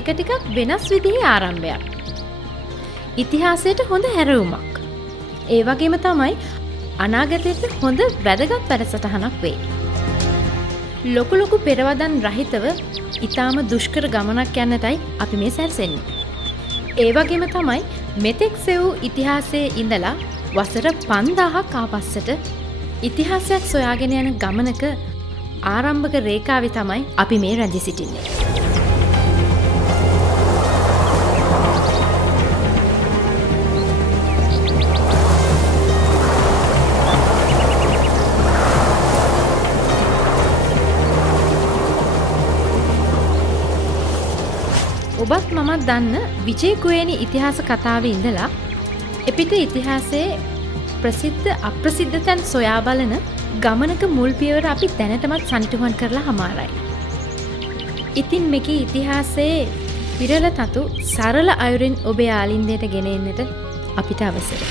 මේක ටිකක් වෙනස් විදිහේ ආරම්භයක්. ඉතිහාසයට හොඳ හැරවුමක්. ඒ වගේම තමයි අනාගතයට හොඳ වැදගත් වැඩසටහනක් වෙයි. ලොකු පෙරවදන් රහිතව ඊටාම දුෂ්කර ගමනක් යන්නටයි අපි මේ සැරසෙන්නේ. ඒ වගේම තමයි මෙතෙක් සෙවූ ඉතිහාසයේ ඉඳලා වසර 5000ක් ආපස්සට ඉතිහාසයක් සොයාගෙන යන ගමනක ආරම්භක රේඛාවේ තමයි අපි මේ රැඳී සිටින්නේ. ඔබත් මමත් දන්න විජේ කුවේණි ඉතිහාස කතාවේ ඉඳලා එපිට ඉතිහාසයේ ප්‍රසිද්ධ අප්‍රසිද්ධ තැන් සොයා බලන ගමනක මුල් පියවර අපි දැනටමත් සනිටුහන් කරලා හමාරයි. ඉතින් මේකේ ඉතිහාසයේ විරල තතු සරල අයුරින් ඔබේ ආලින්දයට ගෙන එන්නට අපිට අවසරයි.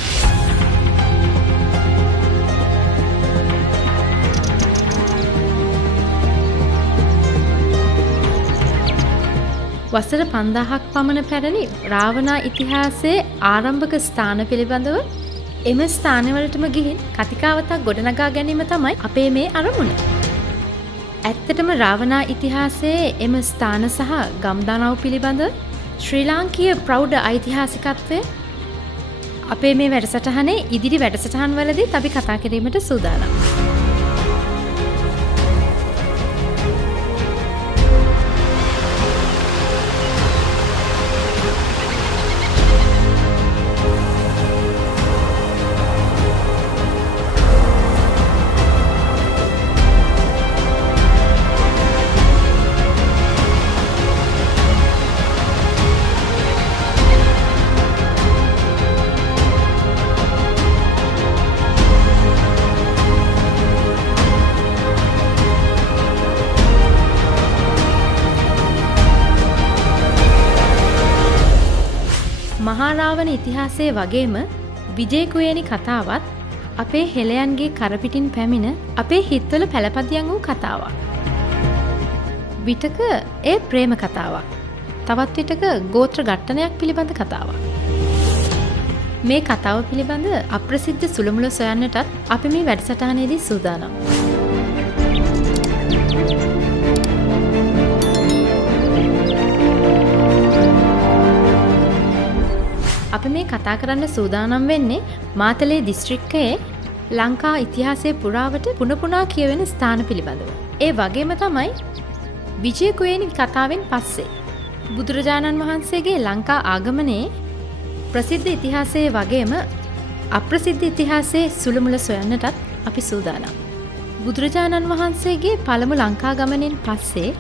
වසර 5000ක් පමණ පැරණි රාවණා ඉතිහාසයේ ආරම්භක ස්ථාන පිළිබඳව එම ස්ථානවලටම ගිහින් කතිකාවතක් ගොඩනගා ගැනීම තමයි අපේ මේ අරමුණ. ඇත්තටම රාවණා ඉතිහාසයේ එම ස්ථාන සහ ගම්දානව් පිළිබඳ ශ්‍රී ලාංකීය ප්‍රෞಢ ඓතිහාසිකත්වය අපේ මේ වැඩසටහනේ ඉදිරි වැඩසටහන් වලදීත් අපි කතා කිරීමට සූදානම්. මහාරාවණ ඉතිහාසයේ වගේම විජේ කුවේණි කතාවත් අපේ හෙළයන්ගේ කරපිටින් පැමිණ අපේ හිත්වල පළපදියම් වූ කතාවක්. විටක ඒ ප්‍රේම කතාවක්. තවත් විටක ගෝත්‍ර ඝට්ටනයක් පිළිබඳ කතාවක්. මේ කතාව පිළිබඳ අප්‍රසිද්ධ සුළුමුළු සොයන්නටත් අපි මේ වැඩසටහනේදී සූදානම්. අපි මේ කතා කරන්න සූදානම් වෙන්නේ මාතලේ දිස්ත්‍රික්කයේ ලංකා ඉතිහාසයේ පුරාවට පුනපුනා කියවෙන ස්ථාන පිළිබඳව. ඒ වගේම තමයි විජේ කුවේණි කතාවෙන් පස්සේ බුදුරජාණන් වහන්සේගේ ලංකා ආගමනයේ ප්‍රසිද්ධ ඉතිහාසයේ වගේම අප්‍රසිද්ධ ඉතිහාසයේ සුළුමුළු සොයන්නටත් අපි සූදානම්. බුදුරජාණන් වහන්සේගේ පළමු ලංකා ගමනෙන් පස්සේ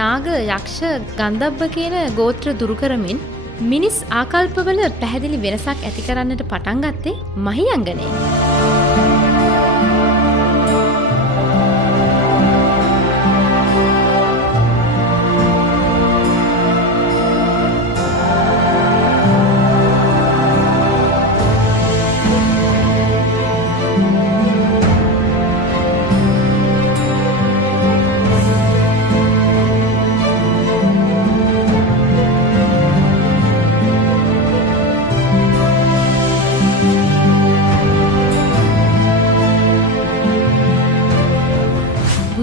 නාග යක්ෂ ගන්ධබ්බ කියන ගෝත්‍ර දුරු කරමින් මිනිස් ආකල්පවල පැහැදිලි වෙනසක් ඇති කරන්නට පටන් ගත්තේ මහියංගනයේ.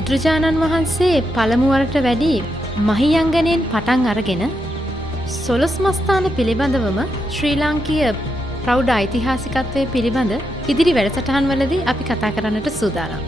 බුදුරජාණන් වහන්සේ පළමුවරට වැඩි මහියංගනයෙන් පටන් අරගෙන සොළොස් මස්ථාන පිළිබඳවම ශ්‍රී ලාංකීය ප්‍රෞಢ ඓතිහාසිකත්වය පිළිබඳ ඉදිරි වැඩසටහන් වලදී අපි කතා කරන්නට සූදානම්.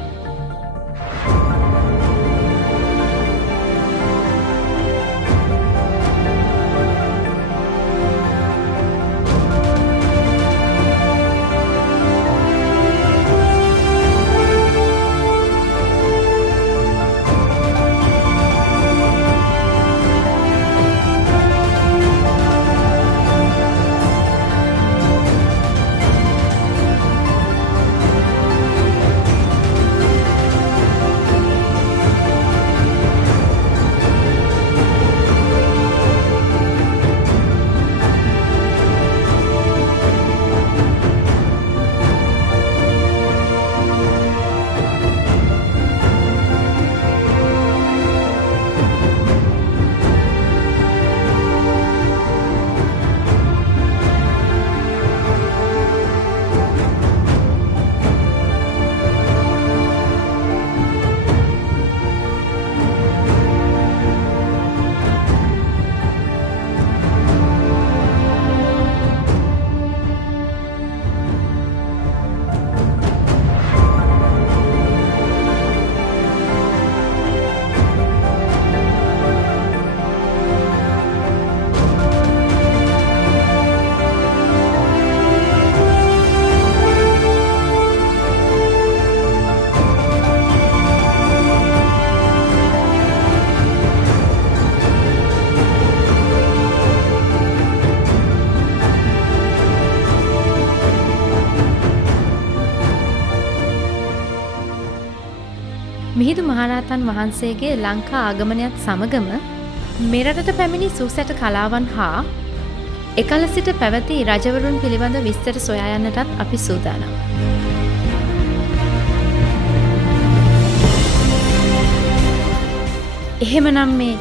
මිහිඳු මහරහතන් වහන්සේගේ ලංකා ආගමනයත් සමගම මෙරටට පැමිණි සූසැට කලාවන් හා එකල සිට පැවති රජවරුන් පිළිබඳ විස්තර සොයා යන්නටත් අපි සූදානම්. එහෙමනම් මේ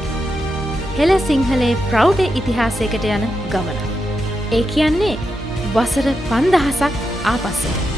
හෙළ සිංහලේ ප්‍රෞಢ ඉතිහාසයකට යන ගමන. ඒ කියන්නේ වසර 5000ක් ආපස්සට.